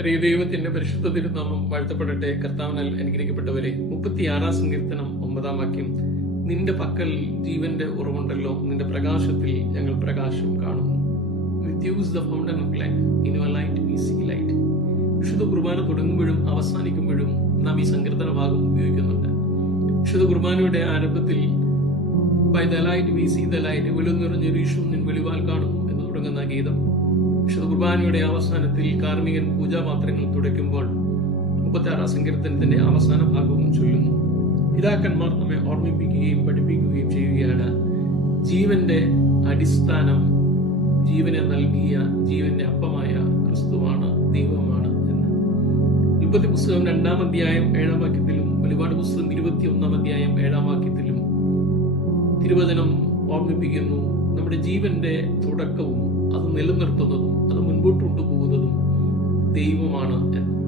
ത്രൈദൈവത്തിന്റെ പരിശുദ്ധ തിരുനാമം വാഴ്ത്തപ്പെടട്ടെ. കർത്താവിനാൽ അനുഗ്രഹിക്കപ്പെട്ടവരെ മുപ്പത്തിയാറാം സങ്കീർത്തനം ഒമ്പതാം വാക്യം. നിന്റെ പക്കൽ ജീവന്റെ ഉറവുണ്ടല്ലോ. നിന്റെ പ്രകാശത്തിൽ ഞങ്ങൾ പ്രകാശം കാണുന്നു. വിശുദ്ധ കുർബാന തുടങ്ങുമ്പോഴും അവസാനിക്കുമ്പോഴും നാം ഈ സങ്കീർത്തന ഭാഗം ഉപയോഗിക്കുന്നുണ്ട്. വിശുദ്ധ കുർബാനയുടെ ആരംഭത്തിൽ by the light we see the light വെളു നിറഞ്ഞൊരു ഈശോ നിൻ വെളിവാൽ കാണുന്നു എന്ന് തുടങ്ങുന്ന ഗീതം. വിശുദ്ധ കുർബാനയുടെ അവസാനത്തിൽ കാർമികൻ പൂജാപാത്രങ്ങൾ തുടയ്ക്കുമ്പോൾ മുപ്പത്തിയാറാം സങ്കീർത്തനത്തിന്റെ അവസാന ഭാഗവും ചൊല്ലുന്നു. പിതാക്കന്മാർ നമ്മെ ഓർമ്മിപ്പിക്കുകയും പഠിപ്പിക്കുകയും ചെയ്യുകയാണ്. ജീവന്റെ അടിസ്ഥാനം ജീവനെ നൽകിയ ജീവന്റെ അപ്പമായ ക്രിസ്തുവാണ് ദൈവമാണ് എന്ന്. ഉൽപ്പത്തി പുസ്തകം രണ്ടാം അധ്യായം ഏഴാം വാക്യത്തിലും വെളിപാട് പുസ്തകം ഇരുപത്തി ഒന്നാം അധ്യായം ഏഴാം വാക്യത്തിലും തിരുവചനം ഓർമ്മിപ്പിക്കുന്നു നമ്മുടെ ജീവന്റെ തുടക്കവും അത് നിലനിർത്തുന്നതും അത് മുൻപോട്ട് കൊണ്ടുപോകുന്നതും ദൈവമാണ് എന്ന്.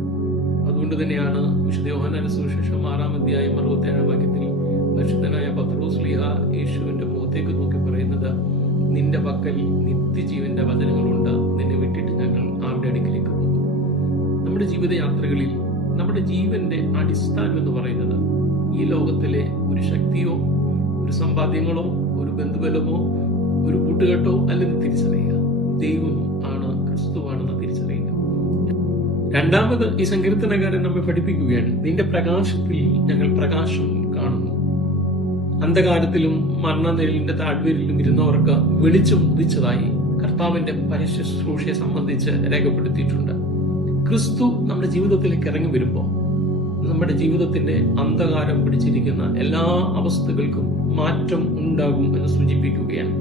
അതുകൊണ്ട് തന്നെയാണ് വിശുദ്ധ സുവിശേഷം ആറാം അധ്യായം അറുപത്തേഴാം വാക്യത്തിൽ പരിശുദ്ധനായ പത്രോസ് ലിഹ യേശുവിന്റെ മുഖത്തേക്ക് നോക്കി പറയുന്നത് നിന്റെ പക്കൽ നിത്യജീവന്റെ വചനങ്ങളുണ്ട്. നിന്നെ വിട്ടിട്ട് ഞങ്ങൾ ആരുടെ അടുക്കിലേക്ക് പോകും? നമ്മുടെ ജീവിതയാത്രകളിൽ നമ്മുടെ ജീവന്റെ അടിസ്ഥാനം എന്ന് പറയുന്നത് ഈ ലോകത്തിലെ ഒരു ശക്തിയോ ഒരു സമ്പാദ്യങ്ങളോ ഒരു ബന്ധുബലമോ ഒരു കൂട്ടുകെട്ടോ അല്ലെങ്കിൽ തിരിച്ചറിയുക. ദൈവം ആണ് ക്രിസ്തുവാണെന്ന് തിരിച്ചറിയുക. രണ്ടാമത് ഈ സങ്കീർത്തനകാരൻ നമ്മെ പഠിപ്പിക്കുകയാണ്. നിന്റെ പ്രകാശത്തിൽ ഞങ്ങൾ പ്രകാശം കാണുന്നു. അന്ധകാരത്തിലും മരണനിഴലിന്റെ താഴ്വരിലും ഇരുന്നവർക്ക് വെളിച്ചം ഉദിച്ചതായി കർത്താവിന്റെ പരശുശ്രൂഷയെ സംബന്ധിച്ച് രേഖപ്പെടുത്തിയിട്ടുണ്ട്. ക്രിസ്തു നമ്മുടെ ജീവിതത്തിലേക്ക് ഇറങ്ങി വരുമ്പോൾ നമ്മുടെ ജീവിതത്തിന്റെ അന്ധകാരം പിടിച്ചിരിക്കുന്ന എല്ലാ അവസ്ഥകൾക്കും മാറ്റം ഉണ്ടാകും എന്ന് സൂചിപ്പിക്കുകയാണ്.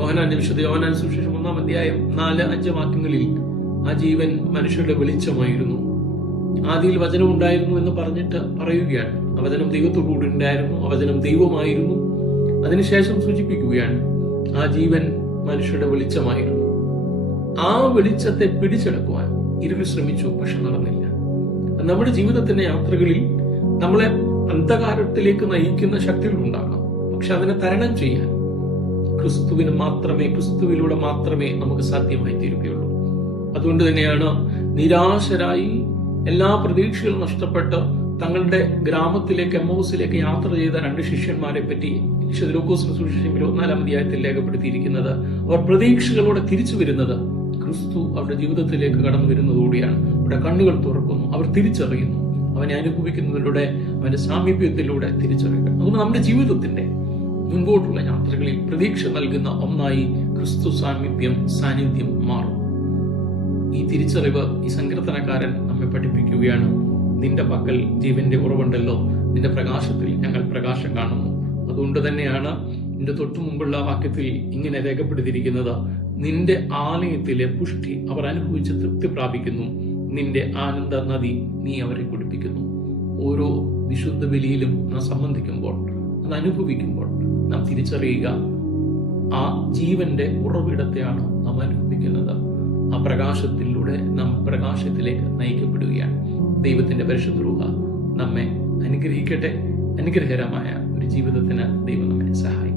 യോഹനാന്റെ വിശുദ്ധ യോഹനാൻ സുവിശേഷം ഒന്നാം അധ്യായം നാല് അഞ്ച് വാക്യങ്ങളിൽ ആ ജീവൻ മനുഷ്യരുടെ വെളിച്ചമായിരുന്നു. ആദിയിൽ വചനം ഉണ്ടായിരുന്നു എന്ന് പറഞ്ഞിട്ട് പറയുകയാണ്. അവചനം വചനം ദൈവത്തോടുകൂടി ഉണ്ടായിരുന്നു അവചനം വചനം ദൈവമായിരുന്നു. അതിനുശേഷം സൂചിപ്പിക്കുകയാണ് ആ ജീവൻ മനുഷ്യരുടെ വെളിച്ചമായിരുന്നു. ആ വെളിച്ചത്തെ പിടിച്ചെടുക്കുവാൻ ഇരുവർ ശ്രമിച്ചു പക്ഷെ നടന്നില്ല. നമ്മുടെ ജീവിതത്തിന്റെ യാത്രകളിൽ നമ്മളെ അന്ധകാരത്തിലേക്ക് നയിക്കുന്ന ശക്തികൾ ഉണ്ടാകാം പക്ഷെ അതിനെ തരണം ചെയ്യാൻ ക്രിസ്തുവിന് മാത്രമേ ക്രിസ്തുവിലൂടെ മാത്രമേ നമുക്ക് സാധ്യമായി തീരുകയുള്ളൂ. അതുകൊണ്ട് തന്നെയാണ് നിരാശരായി എല്ലാ പ്രതീക്ഷകളും നഷ്ടപ്പെട്ട് തങ്ങളുടെ ഗ്രാമത്തിലേക്ക് എമ്മോസിലേക്ക് യാത്ര ചെയ്ത രണ്ട് ശിഷ്യന്മാരെ പറ്റി വിശുദ്ധ ലൂക്കോസിന് സുവിശേഷം ഇരുപത്തിനാലാം അധ്യായത്തിൽ രേഖപ്പെടുത്തിയിരിക്കുന്നത്. അവർ പ്രതീക്ഷകളോടെ തിരിച്ചു വരുന്നത് ക്രിസ്തു അവരുടെ ജീവിതത്തിലേക്ക് കടന്നു വരുന്നതോടെയാണ്. അവരുടെ കണ്ണുകൾ തുറക്കുന്നു. അവർ തിരിച്ചറിയുന്നു. അവനെ അനുഭവിക്കുന്നതിലൂടെ അവന്റെ സാമീപ്യത്തിലൂടെ തിരിച്ചറിയുക. അതുകൊണ്ട് നമ്മുടെ ജീവിതത്തിന്റെ മുൻപോട്ടുള്ള യാത്രകളിൽ പ്രതീക്ഷ നൽകുന്ന ഒന്നായി ക്രിസ്തു സാമീപ്യം സാന്നിധ്യം മാറും. ഈ തിരിച്ചറിവ് ഈ സങ്കീർത്തനക്കാരൻ നമ്മെ പഠിപ്പിക്കുകയാണ്. നിന്റെ പക്കൽ ജീവന്റെ ഉറവുണ്ടല്ലോ. നിന്റെ പ്രകാശത്തിൽ ഞങ്ങൾ പ്രകാശം കാണുന്നു. അതുകൊണ്ട് തന്നെയാണ് നിന്റെ തൊട്ടു മുമ്പുള്ള വാക്യത്തിൽ ഇങ്ങനെ രേഖപ്പെടുത്തിയിരിക്കുന്നത്. നിന്റെ ആലയത്തിലെ പുഷ്ടി അവർ അനുഭവിച്ച് തൃപ്തി പ്രാപിക്കുന്നു. നിന്റെ ആനന്ദ നദി നീ അവരെ കുടിപ്പിക്കുന്നു. ഓരോ വിശുദ്ധ ബലിയിലും നാം സംബന്ധിക്കുമ്പോൾ അത് അനുഭവിക്കുമ്പോൾ നാം തിരിച്ചറിയുക ആ ജീവന്റെ ഉറവിടത്തെയാണ് നാം അനുഭവിക്കുന്നത്. ആ പ്രകാശത്തിലൂടെ നാം പ്രകാശത്തിലേക്ക് നയിക്കപ്പെടുകയാണ്. ദൈവത്തിന്റെ പരിശുദ്ധ നമ്മെ അനുഗ്രഹിക്കട്ടെ. അനുഗ്രഹകരമായ ഒരു ജീവിതത്തിന് ദൈവം നമ്മെ സഹായിക്കും